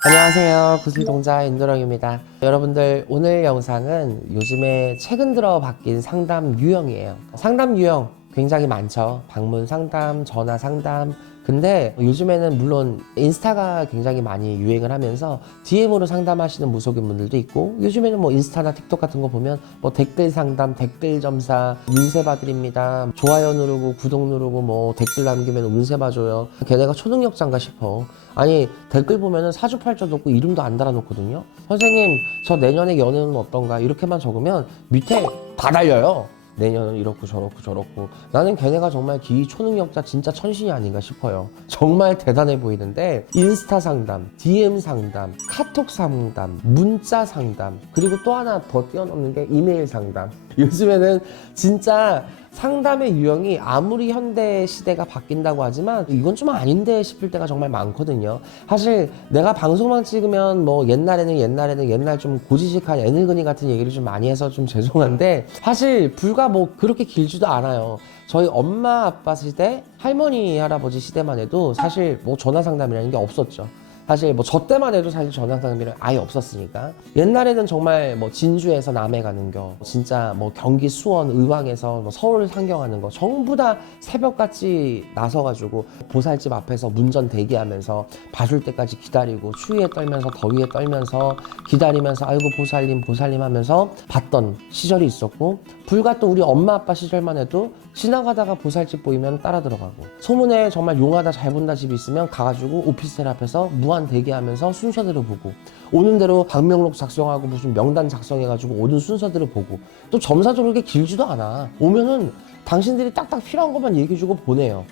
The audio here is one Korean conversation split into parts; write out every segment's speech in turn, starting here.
안녕하세요. 구슬동자 윤도령입니다. 여러분들, 오늘 영상은 요즘에 최근 들어 바뀐 상담 유형이에요. 상담 유형 굉장히 많죠. 방문 상담, 전화 상담. 근데 요즘에는 물론 인스타가 굉장히 많이 유행을 하면서 DM으로 상담하시는 무속인 분들도 있고, 요즘에는 뭐 인스타나 틱톡 같은 거 보면 뭐 댓글 상담, 댓글 점사, 운세 봐드립니다, 좋아요 누르고 구독 누르고 뭐 댓글 남기면 운세 봐줘요. 걔네가 초능력자인가 싶어. 아니, 댓글 보면은 사주팔자도 없고 이름도 안 달아놓거든요. 선생님, 저 내년에 연애는 어떤가 이렇게만 적으면 밑에 다 달려요. 내년은 이렇고 저렇고 저렇고. 나는 걔네가 정말 기이 초능력자 진짜 천신이 아닌가 싶어요. 정말 대단해 보이는데, 인스타 상담, DM 상담, 카톡 상담, 문자 상담, 그리고 또 하나 더 뛰어넘는 게 이메일 상담. 요즘에는 진짜 상담의 유형이 아무리 현대 시대가 바뀐다고 하지만 이건 좀 아닌데 싶을 때가 정말 많거든요. 사실 내가 방송만 찍으면 뭐 옛날에는 옛날 좀 고지식한 애늙은이 같은 얘기를 좀 많이 해서 좀 죄송한데, 사실 불과 뭐 그렇게 길지도 않아요. 저희 엄마 아빠 시대, 할머니 할아버지 시대만 해도 사실 뭐 전화 상담이라는 게 없었죠. 사실 뭐 저 때만 해도 사실 전화 상담이 아예 없었으니까. 옛날에는 정말 뭐 진주에서 남해 가는 거, 진짜 뭐 경기 수원 의왕에서 뭐 서울 상경하는 거 전부 다 새벽같이 나서가지고 보살집 앞에서 문전 대기하면서 봐줄 때까지 기다리고, 추위에 떨면서 더위에 떨면서 기다리면서 아이고 보살님 하면서 봤던 시절이 있었고, 불과 또 우리 엄마 아빠 시절만 해도 지나가다가 보살집 보이면 따라 들어가고, 소문에 정말 용하다 잘 본다 집이 있으면 가가지고 오피스텔 앞에서 무한 대기하면서 순서대로 보고, 오는 대로 방명록 작성하고 무슨 명단 작성해가지고 오는 순서대로 보고, 또 점사도 그렇게 길지도 않아. 오면은 당신들이 딱딱 필요한 것만 얘기해주고 보내요.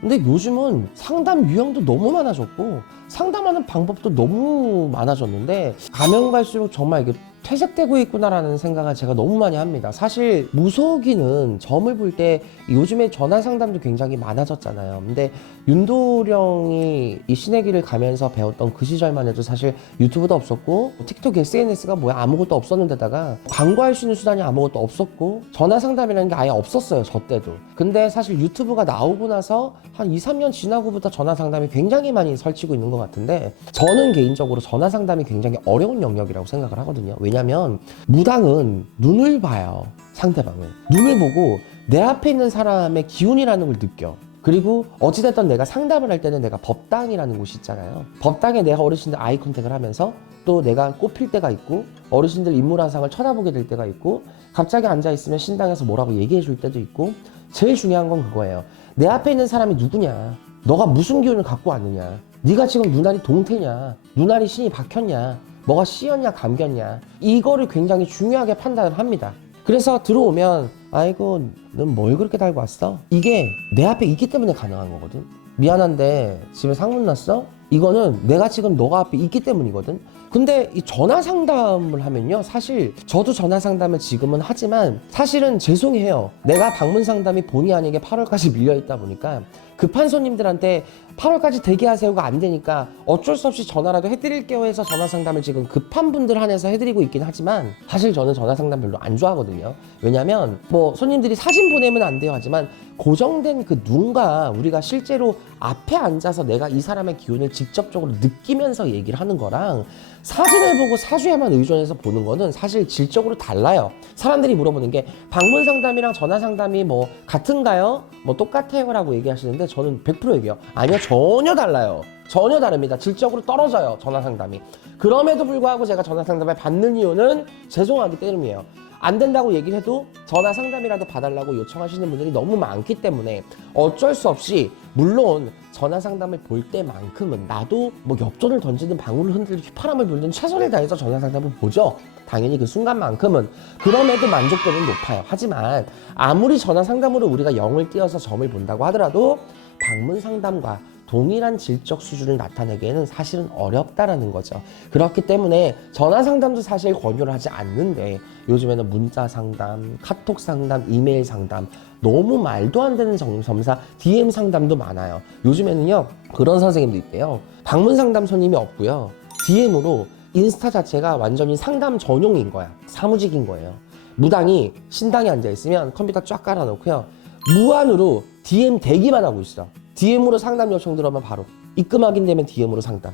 근데 요즘은 상담 유형도 너무 많아졌고 상담하는 방법도 너무 많아졌는데, 가면 갈수록 정말 이게 퇴색되고 있구나라는 생각을 제가 너무 많이 합니다. 사실 무속인은 점을 볼 때 요즘에 전화 상담도 굉장히 많아졌잖아요. 근데 윤도령이 이 신의 길을 가면서 배웠던 그 시절만 해도 사실 유튜브도 없었고 틱톡 SNS가 뭐야 아무것도 없었는데다가 광고할 수 있는 수단이 아무것도 없었고 전화 상담이라는 게 아예 없었어요, 저 때도. 근데 사실 유튜브가 나오고 나서 한 2, 3년 지나고부터 전화 상담이 굉장히 많이 설치고 있는 것 같은데, 저는 개인적으로 전화 상담이 굉장히 어려운 영역이라고 생각을 하거든요. 왜냐면 무당은 눈을 봐요. 상대방을 눈을 보고 내 앞에 있는 사람의 기운이라는 걸 느껴. 그리고 어찌됐든 내가 상담을 할 때는 내가 법당이라는 곳이 있잖아요. 법당에 내가 어르신들 아이 컨택을 하면서 또 내가 꼽힐 때가 있고, 어르신들 인물화상을 쳐다보게 될 때가 있고, 갑자기 앉아있으면 신당에서 뭐라고 얘기해 줄 때도 있고, 제일 중요한 건 그거예요. 내 앞에 있는 사람이 누구냐, 너가 무슨 기운을 갖고 왔느냐, 네가 지금 눈알이 동태냐, 눈알이 신이 박혔냐, 뭐가 씌었냐 감겼냐, 이거를 굉장히 중요하게 판단을 합니다. 그래서 들어오면 아이고 넌 뭘 그렇게 달고 왔어? 이게 내 앞에 있기 때문에 가능한 거거든. 미안한데 집에 상문 났어? 이거는 내가 지금 너가 앞에 있기 때문이거든. 근데 이 전화 상담을 하면요, 사실 저도 전화 상담을 지금은 하지만 사실은 죄송해요. 내가 방문 상담이 본의 아니게 8월까지 밀려있다 보니까 급한 손님들한테 8월까지 대기하세요가 안 되니까 어쩔 수 없이 전화라도 해드릴게요 해서 전화 상담을 지금 급한 분들 한해서 해드리고 있긴 하지만, 사실 저는 전화 상담 별로 안 좋아하거든요. 왜냐면 뭐 손님들이 사진 보내면 안 돼요 하지만 고정된 그 눈과 우리가 실제로 앞에 앉아서 내가 이 사람의 기운을 직접적으로 느끼면서 얘기를 하는 거랑 사진을 보고 사주에만 의존해서 보는 거는 사실 질적으로 달라요. 사람들이 물어보는 게 방문 상담이랑 전화 상담이 뭐 같은가요? 뭐 똑같아요? 라고 얘기하시는데 저는 100% 얘기해요. 아니요, 전혀 달라요. 전혀 다릅니다. 질적으로 떨어져요, 전화 상담이. 그럼에도 불구하고 제가 전화 상담을 받는 이유는 죄송하기 때문이에요. 안 된다고 얘기를 해도 전화 상담이라도 봐달라고 요청하시는 분들이 너무 많기 때문에 어쩔 수 없이, 물론 전화 상담을 볼 때만큼은 나도 뭐 엽전을 던지든 방울을 흔들든 휘파람을 불든 최선을 다해서 전화 상담을 보죠. 당연히 그 순간만큼은. 그럼에도 만족도는 높아요. 하지만 아무리 전화 상담으로 우리가 영을 띄어서 점을 본다고 하더라도 방문 상담과 동일한 질적 수준을 나타내기에는 사실은 어렵다라는 거죠. 그렇기 때문에 전화 상담도 사실 권유를 하지 않는데, 요즘에는 문자 상담, 카톡 상담, 이메일 상담, 너무 말도 안 되는 점사 DM 상담도 많아요. 요즘에는요, 그런 선생님도 있대요. 방문 상담 손님이 없고요, DM으로 인스타 자체가 완전히 상담 전용인 거야. 사무직인 거예요. 무당이 신당에 앉아있으면 컴퓨터 쫙 깔아놓고요, 무한으로 DM 대기만 하고 있어. DM으로 상담 요청 들어오면 바로 입금 확인되면 DM으로 상담.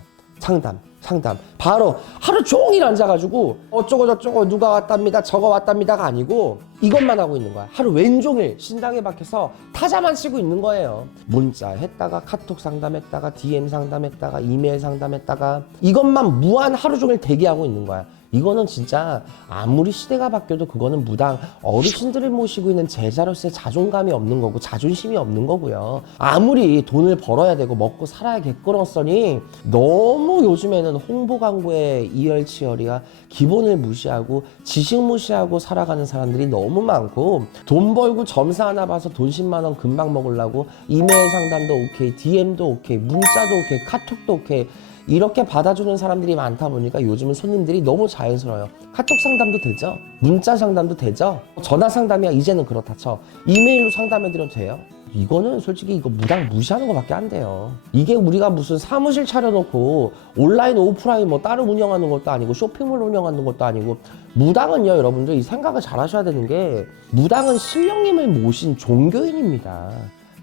상담. 바로 하루 종일 앉아가지고 어쩌고 저쩌고 누가 왔답니다 저거 왔답니다가 아니고 이것만 하고 있는 거야. 하루 왼종일 신당에 박혀서 타자만 치고 있는 거예요. 문자 했다가 카톡 상담했다가 DM 상담했다가 이메일 상담했다가 이것만 무한 하루 종일 대기하고 있는 거야. 이거는 진짜 아무리 시대가 바뀌어도 그거는 무당 어르신들을 모시고 있는 제자로서의 자존감이 없는 거고 자존심이 없는 거고요. 아무리 돈을 벌어야 되고 먹고 살아야겠거니와 너무 요즘에는 홍보 광고에 이열치열이야. 기본을 무시하고 지식 무시하고 살아가는 사람들이 너무 많고 돈 벌고 점사 하나 봐서 돈 10만 원 금방 먹으려고 이메일 상담도 오케이, DM도 오케이, 문자도 오케이, 카톡도 오케이 이렇게 받아주는 사람들이 많다 보니까 요즘은 손님들이 너무 자연스러워요. 카톡 상담도 되죠? 문자 상담도 되죠? 전화 상담이야 이제는 그렇다 쳐. 이메일로 상담해드려도 돼요? 이거는 솔직히 이거 무당 무시하는 것밖에 안 돼요. 이게 우리가 무슨 사무실 차려놓고 온라인 오프라인 뭐 따로 운영하는 것도 아니고 쇼핑몰 운영하는 것도 아니고 무당은요 여러분들 이 생각을 잘 하셔야 되는 게 무당은 신령님을 모신 종교인입니다.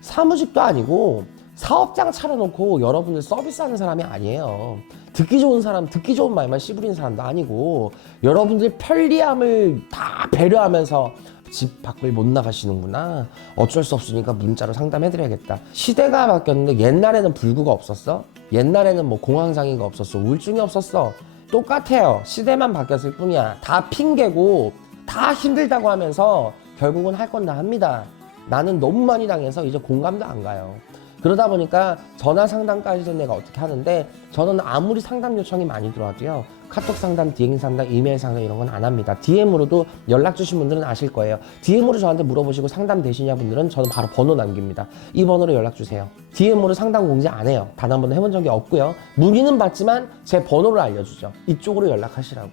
사무직도 아니고 사업장 차려놓고 여러분들 서비스하는 사람이 아니에요. 듣기 좋은 사람, 듣기 좋은 말만 씨부리는 사람도 아니고 여러분들 편리함을 다 배려하면서 집 밖을 못 나가시는구나. 어쩔 수 없으니까 문자로 상담해드려야겠다. 시대가 바뀌었는데 옛날에는 불구가 없었어? 옛날에는 뭐 공황장애가 없었어? 우울증이 없었어? 똑같아요. 시대만 바뀌었을 뿐이야. 다 핑계고 다 힘들다고 하면서 결국은 할 건 다 합니다. 나는 너무 많이 당해서 이제 공감도 안 가요. 그러다 보니까 전화 상담까지도 내가 어떻게 하는데 저는 아무리 상담 요청이 많이 들어와도요 카톡 상담, DM 상담, 이메일 상담 이런 건 안 합니다. DM으로도 연락 주신 분들은 아실 거예요. DM으로 저한테 물어보시고 상담 되시냐 분들은 저는 바로 번호 남깁니다. 이 번호로 연락 주세요. DM으로 상담 공지 안 해요. 단 한 번도 해본 적이 없고요. 문의는 받지만 제 번호를 알려주죠. 이쪽으로 연락하시라고.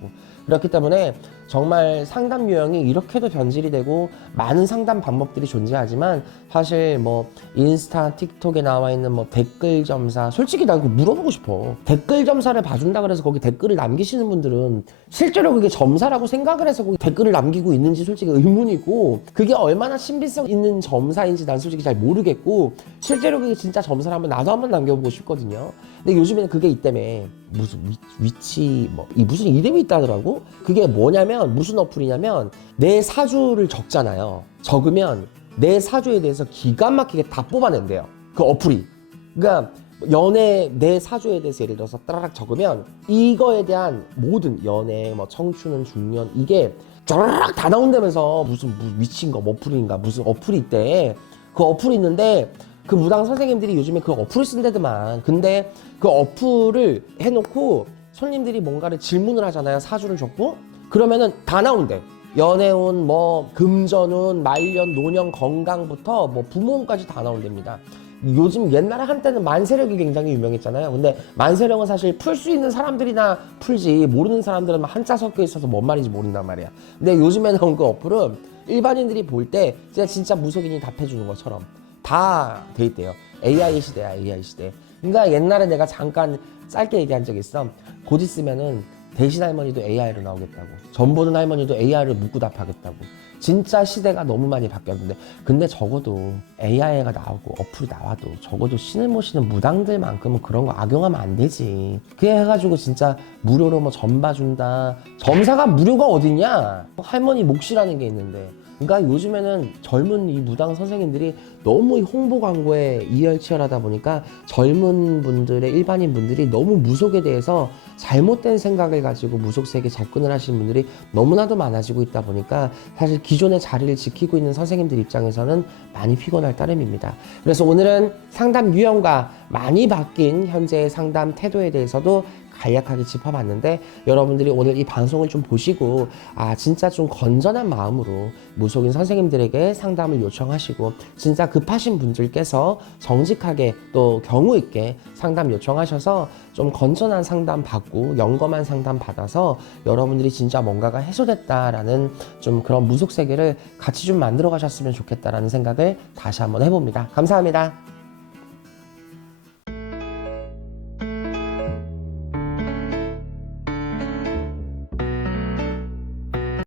그렇기 때문에 정말 상담 유형이 이렇게도 변질이 되고 많은 상담 방법들이 존재하지만 사실 뭐 인스타, 틱톡에 나와 있는 뭐 댓글 점사 솔직히 나 그거 물어보고 싶어. 댓글 점사를 봐준다 그래서 거기 댓글을 남기시는 분들은 실제로 그게 점사라고 생각을 해서 거기 댓글을 남기고 있는지 솔직히 의문이고 그게 얼마나 신빙성 있는 점사인지 난 솔직히 잘 모르겠고 실제로 그게 진짜 점사라면 나도 한번 남겨보고 싶거든요. 근데 요즘에는 그게 있다며 무슨 위치 뭐 이 무슨 이름이 있다더라고. 그게 뭐냐면 무슨 어플이냐면 내 사주를 적잖아요. 적으면 내 사주에 대해서 기가 막히게 다 뽑아낸대요. 그 어플이. 그러니까 연애 내 사주에 대해서 예를 들어서 따라락 적으면 이거에 대한 모든 연애 뭐 청춘은 중년 이게 쫙 다 나온다면서 무슨 위치인가 뭐 어플인가 무슨 어플이 있대. 그 어플이 있는데 그 무당 선생님들이 요즘에 그 어플을 쓴대더만. 근데 그 어플을 해놓고 손님들이 뭔가를 질문을 하잖아요. 사주를 적고 그러면은 다 나온대. 연애운, 뭐 금전운, 말년, 노년, 건강부터 뭐 부모운까지 다 나온답니다. 요즘 옛날에 한때는 만세력이 굉장히 유명했잖아요. 근데 만세력은 사실 풀 수 있는 사람들이나 풀지 모르는 사람들은 한자 섞여 있어서 뭔 말인지 모른단 말이야. 근데 요즘에 나온 그 어플은 일반인들이 볼 때 진짜 무속인이 답해주는 것처럼 다 돼 있대요. AI 시대야, AI 시대. 그러니까 옛날에 내가 잠깐 짧게 얘기한 적이 있어. 곧 있으면은 대신 할머니도 AI로 나오겠다고. 전 보는 할머니도 AI를 묻고 답하겠다고. 진짜 시대가 너무 많이 바뀌었는데 근데 적어도 AI가 나오고 어플이 나와도 적어도 신을 모시는 무당들만큼은 그런 거 악용하면 안 되지. 그게 해가지고 진짜 무료로 뭐 점 봐준다. 점사가 무료가 어딨냐. 할머니 몫이라는 게 있는데 그러니까 요즘에는 젊은 이 무당 선생님들이 너무 이 홍보 광고에 이열치열하다 보니까 젊은 분들의 일반인 분들이 너무 무속에 대해서 잘못된 생각을 가지고 무속 세계에 접근을 하시는 분들이 너무나도 많아지고 있다 보니까 사실 기존의 자리를 지키고 있는 선생님들 입장에서는 많이 피곤할 따름입니다. 그래서 오늘은 상담 유형과 많이 바뀐 현재의 상담 태도에 대해서도 간략하게 짚어봤는데 여러분들이 오늘 이 방송을 좀 보시고 진짜 좀 건전한 마음으로 무속인 선생님들에게 상담을 요청하시고 진짜 급하신 분들께서 정직하게 또 경우 있게 상담 요청하셔서 좀 건전한 상담 받고 영검한 상담 받아서 여러분들이 진짜 뭔가가 해소됐다라는 좀 그런 무속 세계를 같이 좀 만들어 가셨으면 좋겠다라는 생각을 다시 한번 해봅니다. 감사합니다.